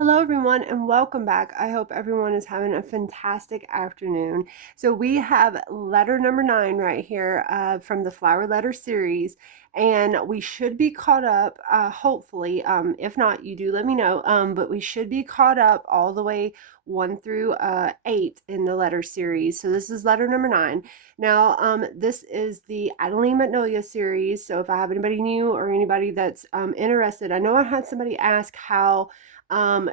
Hello, everyone, and welcome back. I hope everyone is having a fantastic afternoon. So, we have letter number 9 right here from the Flower Letter series, and we should be caught up, hopefully. If not, you do let me know. But we should be caught up all the way 1 through 8 in the letter series. So, this is letter number 9. Now, this is the Adelaide Magnolia series. So, if I have anybody new or anybody that's interested, I know I had somebody ask how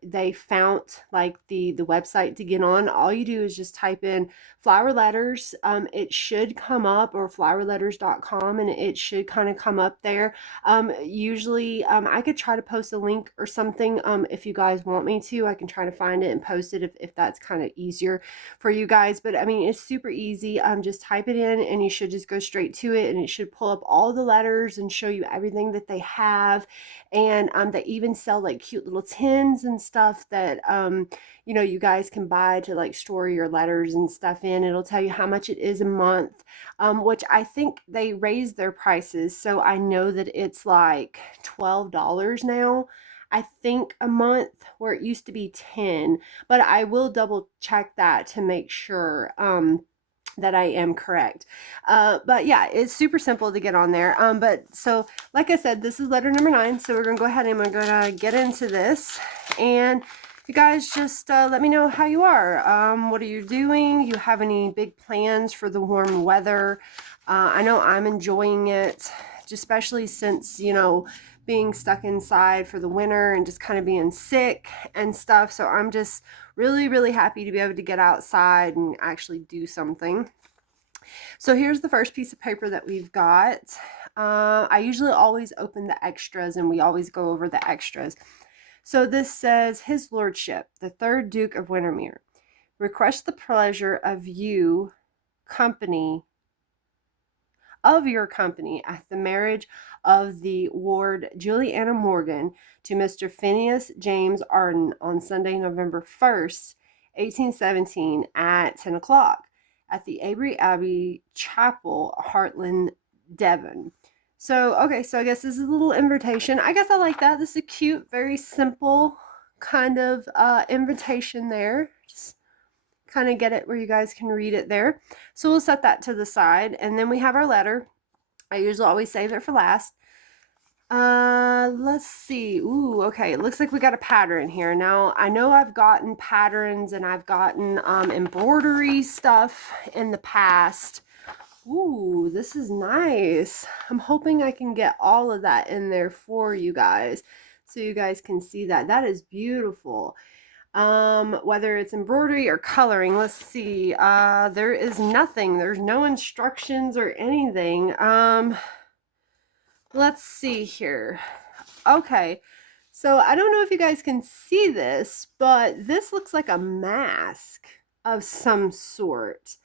they found like the website to get on. All you do is just type in flower letters. It should come up, or flowerletters.com, and it should kind of come up there. Usually I could try to post a link or something. If you guys want me to, I can try to find it and post it if that's kind of easier for you guys. But I mean, it's super easy. Just type it in and you should just go straight to it, and it should pull up all the letters and show you everything that they have. And they even sell like cute little tins and stuff that you guys can buy to like store your letters and stuff in. It'll tell you how much it is a month, which I think they raised their prices, so I know that it's like $12 now, I think, a month, where it used to be 10. But I will double check that to make sure that I am correct. But yeah, it's super simple to get on there. But so, like I said, this is letter number 9. So we're going to go ahead and we're going to get into this. And you guys just let me know how you are. What are you doing? You have any big plans for the warm weather? I know I'm enjoying it, especially since, being stuck inside for the winter and just kind of being sick and stuff. So I'm just really, really happy to be able to get outside and actually do something. So here's the first piece of paper that we've got. I usually always open the extras, and we always go over the extras. So this says, His Lordship, the 3rd Duke of Windermere, requests the pleasure of your company at the marriage of the Ward Juliana Morgan to Mr. Phineas James Arden on Sunday, November 1st, 1817, at 10 o'clock at the Avery Abbey Chapel, Hartland, Devon. So, okay, so I guess this is a little invitation. I guess I like that. This is a cute, very simple kind of invitation there. Just kind of get it where you guys can read it there. So we'll set that to the side, and then we have our letter. I usually always save it for last. Let's see. Ooh, okay. It looks like we got a pattern here. Now, I know I've gotten patterns and I've gotten embroidery stuff in the past. Ooh, this is nice. I'm hoping I can get all of that in there for you guys so you guys can see that. That is beautiful. Whether it's embroidery or coloring, let's see. There is nothing. There's no instructions or anything. Let's see here. Okay. So I don't know if you guys can see this, but this looks like a mask of some sort.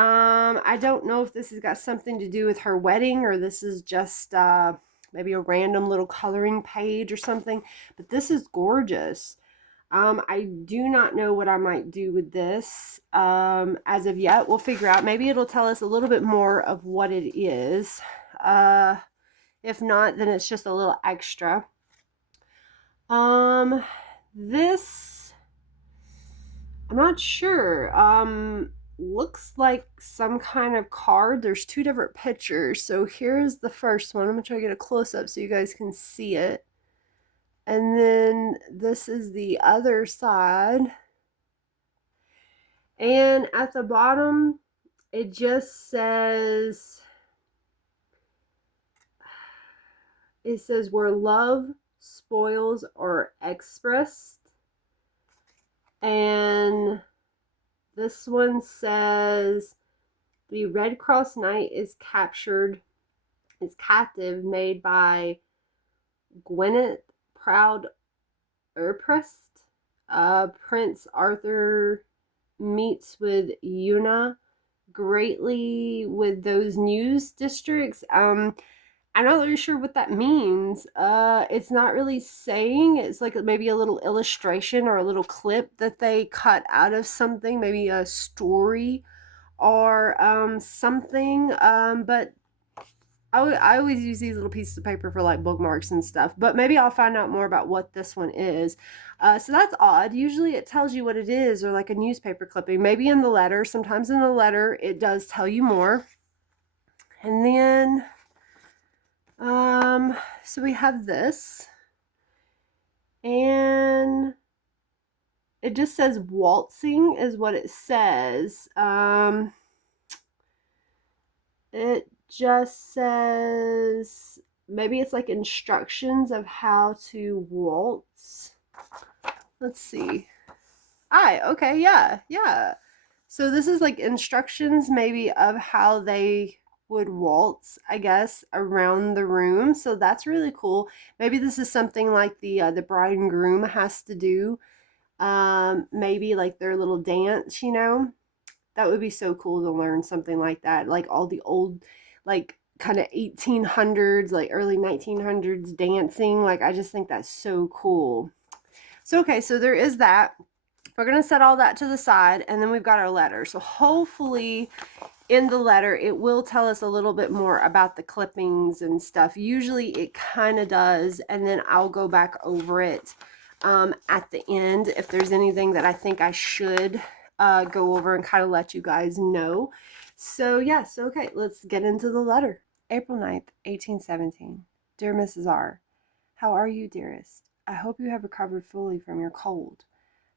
I don't know if this has got something to do with her wedding, or this is just maybe a random little coloring page or something, but this is gorgeous. I do not know what I might do with this as of yet. We'll figure out. Maybe it'll tell us a little bit more of what it is. If not, then it's just a little extra. This, I'm not sure. Looks like some kind of card. There's 2 different pictures. So here's the first one. I'm gonna try to get a close up so you guys can see it. And then this is the other side. And at the bottom, it just says, where love spoils are expressed. And this one says, the Red Cross Knight is captive, made by Gwyneth Proud Erprest. Prince Arthur meets with Una greatly with those news districts. I'm not really sure what that means. It's not really saying. It's like maybe a little illustration or a little clip that they cut out of something, maybe a story or something. But I always use these little pieces of paper for like bookmarks and stuff, but maybe I'll find out more about what this one is. So that's odd. Usually it tells you what it is, or like a newspaper clipping. Maybe in the letter. Sometimes in the letter it does tell you more. And then, so we have this, and it just says waltzing is what it says. It just says maybe it's like instructions of how to waltz. Let's see. Okay, yeah, yeah. So this is like instructions maybe of how they would waltz, I guess, around the room. So that's really cool. Maybe this is something like the bride and groom has to do. Maybe like their little dance, you know. That would be so cool to learn something like that. Like all the old, like kind of 1800s, like early 1900s dancing. Like I just think that's so cool. So, okay, so there is that. We're going to set all that to the side, and then we've got our letter. So hopefully in the letter, it will tell us a little bit more about the clippings and stuff. Usually it kind of does, and then I'll go back over it at the end if there's anything that I think I should go over and kind of let you guys know. So yes, okay, let's get into the letter. April 9th, 1817. Dear Mrs. R., how are you, dearest? I hope you have recovered fully from your cold.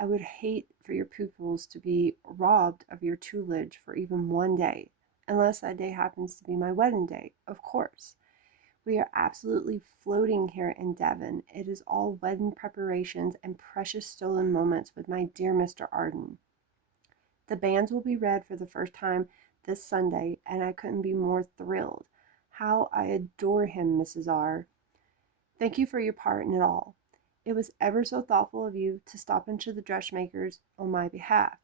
I would hate for your pupils to be robbed of your tutelage for even one day, unless that day happens to be my wedding day, of course. We are absolutely floating here in Devon. It is all wedding preparations and precious stolen moments with my dear Mr. Arden. The banns will be read for the first time this Sunday, and I couldn't be more thrilled. How I adore him, Mrs. R. Thank you for your part in it all. It was ever so thoughtful of you to stop into the dressmaker's on my behalf.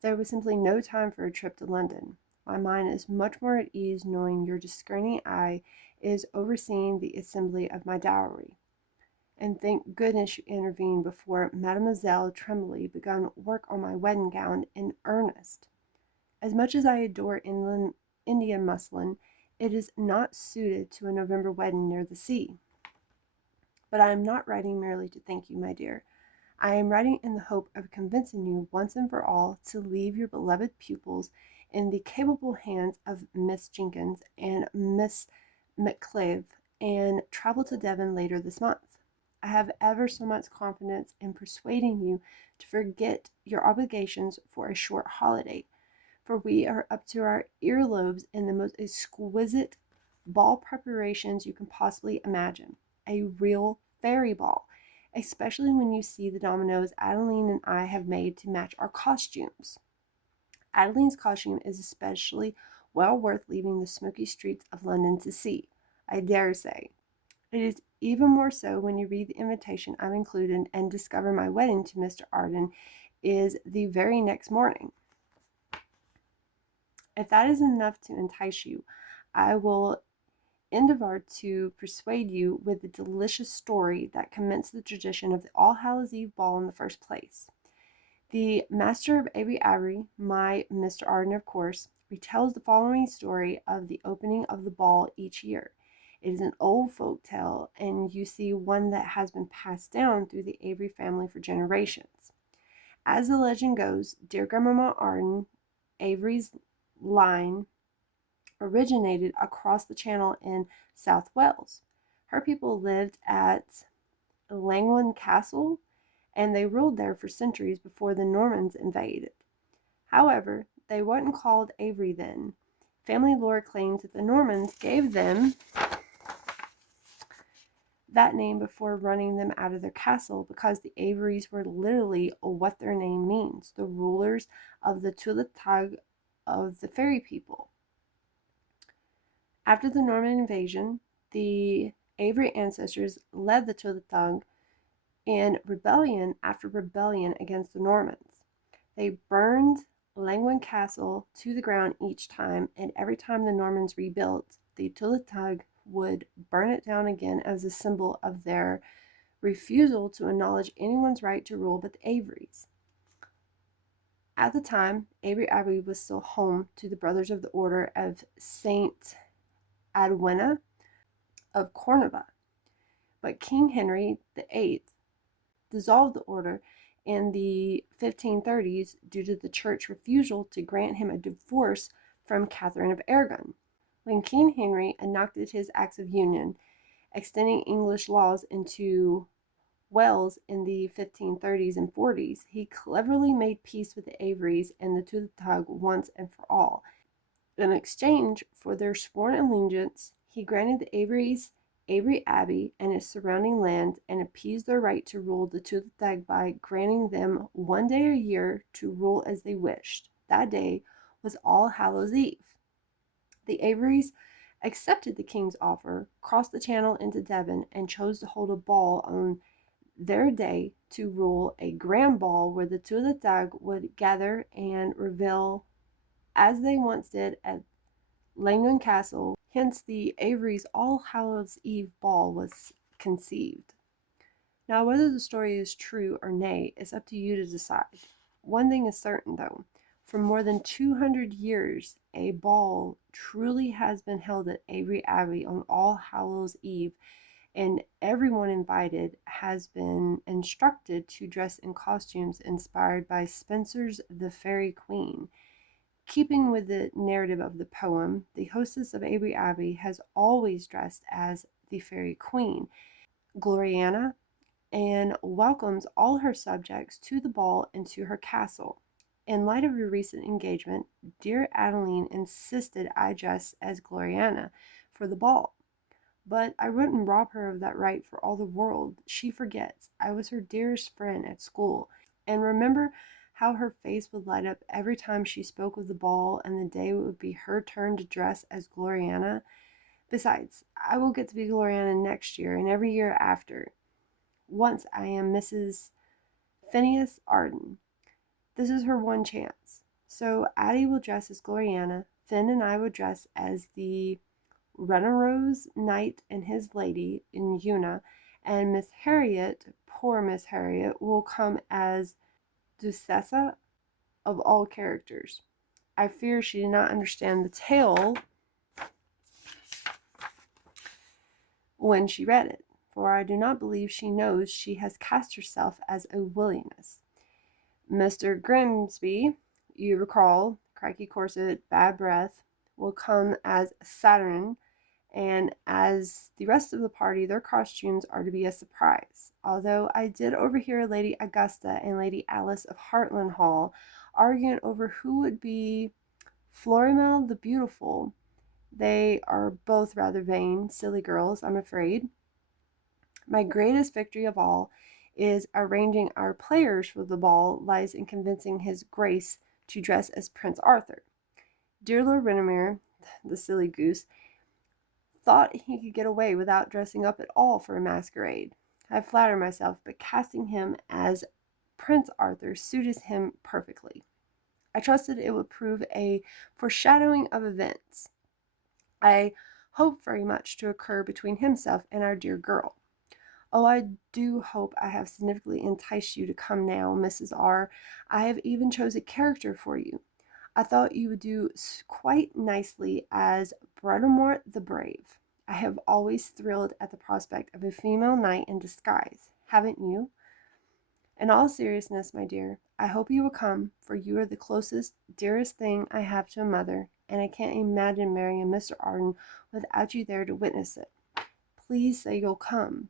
There was simply no time for a trip to London. My mind is much more at ease knowing your discerning eye is overseeing the assembly of my dowry. And thank goodness you intervened before Mademoiselle Tremblay began work on my wedding gown in earnest. As much as I adore Indian muslin, it is not suited to a November wedding near the sea. But I am not writing merely to thank you, my dear. I am writing in the hope of convincing you once and for all to leave your beloved pupils in the capable hands of Miss Jenkins and Miss McClave and travel to Devon later this month. I have ever so much confidence in persuading you to forget your obligations for a short holiday, for we are up to our earlobes in the most exquisite ball preparations you can possibly imagine. A real fairy ball, especially when you see the dominoes Adeline and I have made to match our costumes. Adeline's costume is especially well worth leaving the smoky streets of London to see, I dare say. It is even more so when you read the invitation I've included and discover my wedding to Mr. Arden is the very next morning. If that is enough to entice you, I will endeavor to persuade you with the delicious story that commenced the tradition of the All Hallows Eve ball in the first place. The master of Avery, my Mr. Arden, of course, retells the following story of the opening of the ball each year. It is an old folk tale, and you see one that has been passed down through the Avery family for generations. As the legend goes, dear Grandmama Arden, Avery's line originated across the channel in South Wales. Her people lived at Llangwin Castle, and they ruled there for centuries before the Normans invaded. However, they weren't called Avery then. Family lore claims that the Normans gave them that name before running them out of their castle because the Averys were literally what their name means, the rulers of the Tuatha of the fairy people. After the Norman invasion, the Avery ancestors led the Tuatha in rebellion after rebellion against the Normans. They burned Llangwin Castle to the ground each time, and every time the Normans rebuilt, the Tuatha would burn it down again as a symbol of their refusal to acknowledge anyone's right to rule but the Averys. At the time, Avery Abbey was still home to the Brothers of the Order of St. Adwina of Cornova. But King Henry VIII dissolved the order in the 1530s due to the church refusal to grant him a divorce from Catherine of Aragon. When King Henry enacted his Acts of Union, extending English laws into Wales in the 1530s and 40s, he cleverly made peace with the Averys and the Tuatha once and for all. In exchange for their sworn allegiance, he granted the Averys Avery Abbey and its surrounding land and appeased their right to rule the Tuatha by granting them one day a year to rule as they wished. That day was All Hallows Eve. The Averys accepted the king's offer, crossed the channel into Devon, and chose to hold a ball on their day to rule, a grand ball where the Tuatha would gather and revel as they once did at Langdon Castle. Hence the Averys All Hallows Eve ball was conceived. Now, whether the story is true or nay is up to you to decide. One thing is certain, though. For more than 200 years, a ball truly has been held at Avery Abbey on All Hallows Eve, and everyone invited has been instructed to dress in costumes inspired by Spenser's The Fairy Queen. Keeping with the narrative of the poem, the hostess of Avery Abbey has always dressed as the Fairy Queen, Gloriana, and welcomes all her subjects to the ball and to her castle. In light of your recent engagement, dear Adeline insisted I dress as Gloriana for the ball. But I wouldn't rob her of that right for all the world. She forgets I was her dearest friend at school. And remember how her face would light up every time she spoke of the ball and the day it would be her turn to dress as Gloriana. Besides, I will get to be Gloriana next year and every year after. Once I am Mrs. Phineas Arden. This is her one chance. So Addie will dress as Gloriana, Finn and I will dress as the Renarose Knight and his lady in Una, and Miss Harriet, poor Miss Harriet, will come as Duchessa of all characters. I fear she did not understand the tale when she read it, for I do not believe she knows she has cast herself as a willingness. Mr. Grimsby, you recall, cracky corset, bad breath, will come as Saturn, and as the rest of the party, their costumes are to be a surprise. Although I did overhear Lady Augusta and Lady Alice of Hartland Hall arguing over who would be Florimel the Beautiful. They are both rather vain, silly girls, I'm afraid. My greatest victory of all is arranging our players for the ball lies in convincing his grace to dress as Prince Arthur. Dear Lord Windermere, the silly goose, thought he could get away without dressing up at all for a masquerade. I flatter myself, but casting him as Prince Arthur suited him perfectly. I trusted it would prove a foreshadowing of events I hope very much to occur between himself and our dear girl. Oh, I do hope I have significantly enticed you to come now, Mrs. R. I have even chose a character for you. I thought you would do quite nicely as Bradamore the Brave. I have always thrilled at the prospect of a female knight in disguise, haven't you? In all seriousness, my dear, I hope you will come, for you are the closest, dearest thing I have to a mother, and I can't imagine marrying Mr. Arden without you there to witness it. Please say you'll come.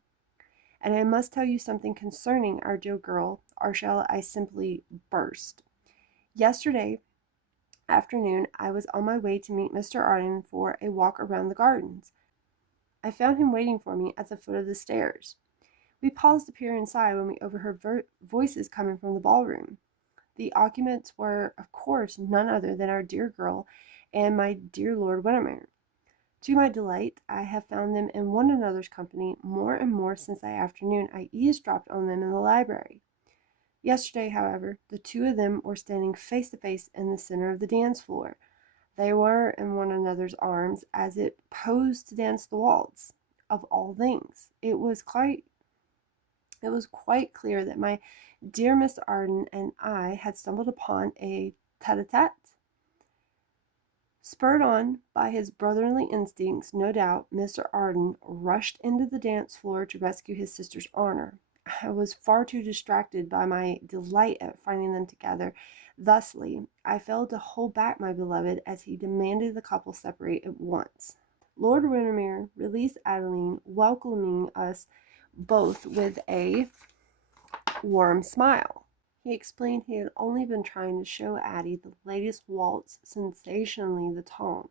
And I must tell you something concerning our dear girl, or shall I simply burst? Yesterday afternoon, I was on my way to meet Mr. Arden for a walk around the gardens. I found him waiting for me at the foot of the stairs. We paused to peer inside when we overheard voices coming from the ballroom. The occupants were, of course, none other than our dear girl and my dear Lord Windermere. To my delight, I have found them in one another's company more and more since that afternoon I eavesdropped on them in the library. Yesterday, however, the two of them were standing face to face in the center of the dance floor. They were in one another's arms as it posed to dance the waltz. Of all things, it was quite clear that my dear Mr. Arden and I had stumbled upon a tete-a-tete. Spurred on by his brotherly instincts, no doubt, Mr. Arden rushed into the dance floor to rescue his sister's honor. I was far too distracted by my delight at finding them together. Thusly, I failed to hold back my beloved as he demanded the couple separate at once. Lord Windermere released Adeline, welcoming us both with a warm smile. He explained he had only been trying to show Addie the latest waltz, sensationally the tone.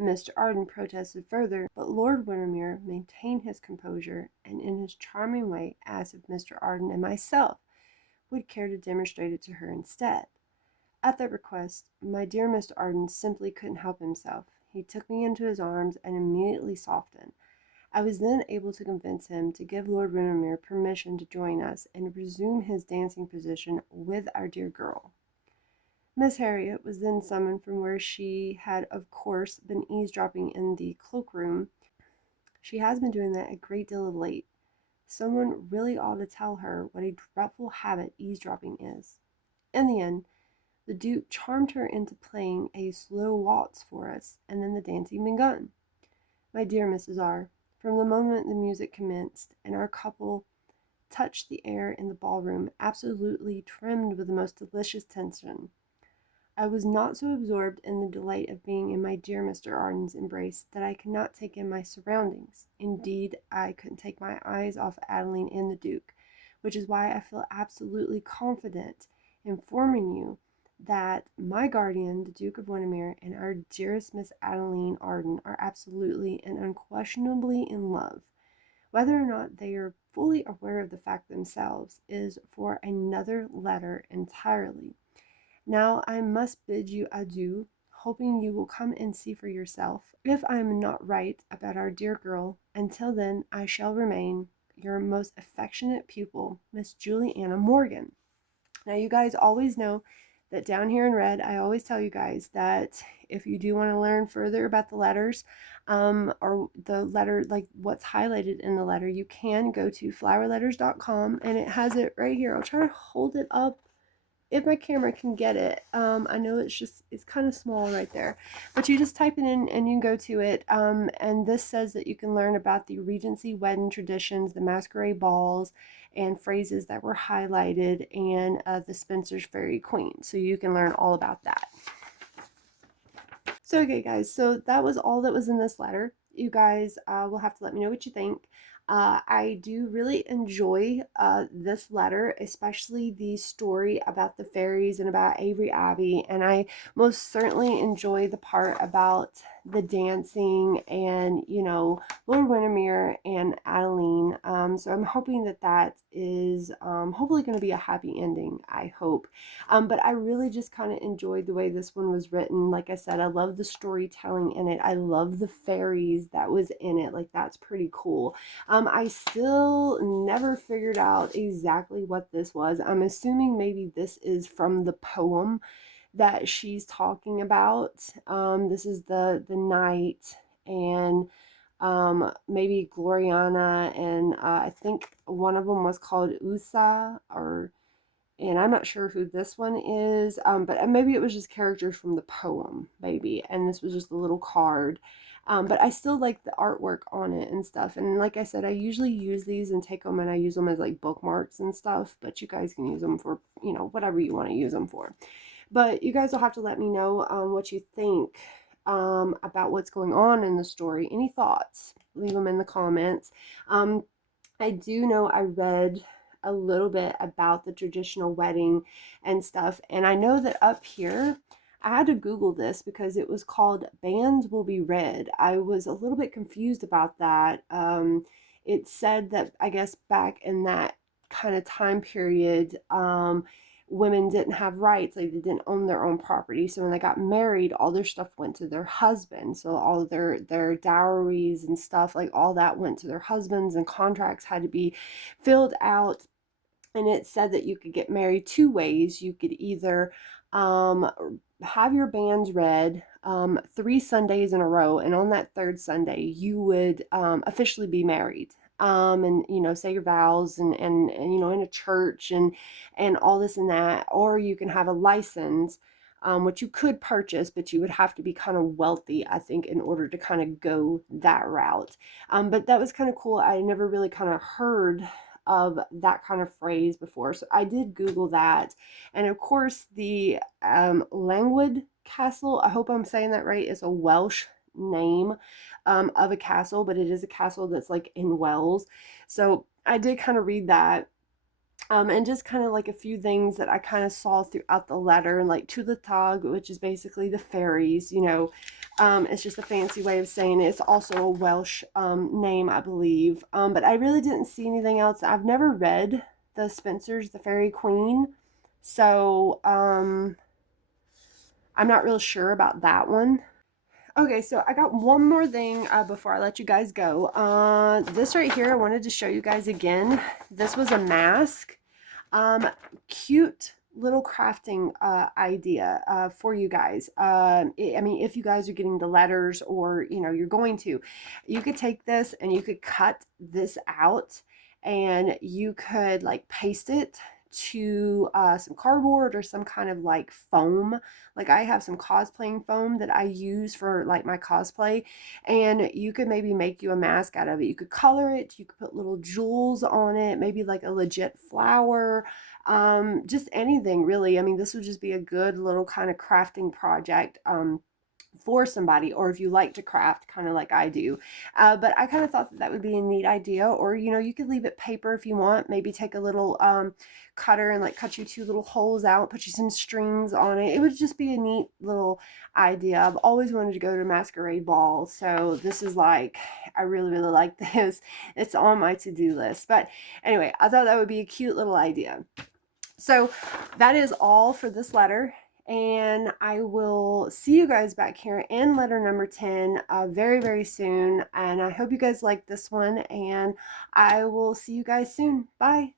Mr. Arden protested further, but Lord Windermere maintained his composure, and in his charming way asked if Mr. Arden and myself would care to demonstrate it to her instead. At that request, my dear Mr. Arden simply couldn't help himself. He took me into his arms and immediately softened. I was then able to convince him to give Lord Windermere permission to join us and resume his dancing position with our dear girl. Miss Harriet was then summoned from where she had, of course, been eavesdropping in the cloakroom. She has been doing that a great deal of late. Someone really ought to tell her what a dreadful habit eavesdropping is. In the end, the Duke charmed her into playing a slow waltz for us, and then the dancing begun. My dear Mrs. R., from the moment the music commenced and our couple touched the air in the ballroom, absolutely trimmed with the most delicious tension, I was not so absorbed in the delight of being in my dear Mr. Arden's embrace that I could not take in my surroundings. Indeed, I couldn't take my eyes off Adeline and the Duke, which is why I feel absolutely confident informing you that my guardian, the Duke of Windermere, and our dearest Miss Adeline Arden are absolutely and unquestionably in love. Whether or not they are fully aware of the fact themselves is for another letter entirely. Now I must bid you adieu, hoping you will come and see for yourself if I am not right about our dear girl. Until then, I shall remain your most affectionate pupil, Miss Juliana Morgan. Now, you guys always know that down here in red, I always tell you guys that if you do want to learn further about the letters, or the letter, like what's highlighted in the letter, you can go to flowerletters.com, and it has it right here. I'll try to hold it up if my camera can get it. I know it's kind of small right there, but you just type it in and you go to it. And this says that you can learn about the Regency wedding traditions, the masquerade balls, and phrases that were highlighted, and the Spencer's Fairy Queen. So you can learn all about that. So, okay, guys, so that was all that was in this letter. You guys will have to let me know what you think. I do really enjoy this letter, especially the story about the fairies and about Avery Abbey. And I most certainly enjoy the part about the dancing and, Lord Windermere and Adeline. So I'm hoping that that is hopefully going to be a happy ending, I hope. But I really just kind of enjoyed the way this one was written. Like I said, I love the storytelling in it. I love the fairies that was in it. Like, that's pretty cool. I still never figured out exactly what this was. I'm assuming maybe this is from the poem that she's talking about. This is the night, and maybe Gloriana, and I think one of them was called Usa, and I'm not sure who this one is, but maybe it was just characters from the poem, maybe, and this was just a little card. But I still like the artwork on it and stuff. And like I said, I usually use these and take them and I use them as like bookmarks and stuff. But you guys can use them for, whatever you want to use them for. But you guys will have to let me know what you think about what's going on in the story. Any thoughts? Leave them in the comments. I do know I read a little bit about the traditional wedding and stuff. And I know that up here, I had to Google this because it was called Banns Will Be Read. I was a little bit confused about that. It said that, I guess, back in that kind of time period, women didn't have rights, like they didn't own their own property. So when they got married, all their stuff went to their husband. So all of their dowries and stuff, like all that went to their husbands, and contracts had to be filled out. And it said that you could get married two ways. You could either have your banns read 3 Sundays in a row, and on that third Sunday you would officially be married, and say your vows, and in a church, and all this and that. Or you can have a license which you could purchase, but you would have to be kind of wealthy, I think, in order to kind of go that route. But that was kind of cool. I never really kind of heard of that kind of phrase before. So I did Google that. And of course, the Langwood Castle, I hope I'm saying that right, is a Welsh name of a castle, but it is a castle that's like in Wales. So I did kind of read that, and just kind of like a few things that I kind of saw throughout the letter, like Tulatog, which is basically the fairies, you know. It's just a fancy way of saying it. It's also a Welsh name, I believe. But I really didn't see anything else. I've never read the Spencer's The Fairy Queen, so I'm not real sure about that one. Okay, so I got one more thing before I let you guys go. This right here, I wanted to show you guys again. This was a mask. Cute little crafting idea for you guys. I mean, if you guys are getting the letters, or you know you're going to, you could take this and you could cut this out, and you could like paste it to some cardboard or some kind of like foam. Like I have some cosplaying foam that I use for like my cosplay, and you could maybe make you a mask out of it. You could color it, you could put little jewels on it, maybe like a legit flower, just anything really. I mean, this would just be a good little kind of crafting project for somebody, or if you like to craft kind of like I do. But I kind of thought that that would be a neat idea. Or you know, you could leave it paper if you want, maybe take a little cutter and like cut you two little holes out, put you some strings on it. It would just be a neat little idea. I've always wanted to go to a masquerade ball, so this is like, I really really like this. It's on my to-do list. But anyway, I thought that would be a cute little idea. So that is all for this letter. And I will see you guys back here in letter number 10 very, very soon. And I hope you guys like this one. And I will see you guys soon. Bye.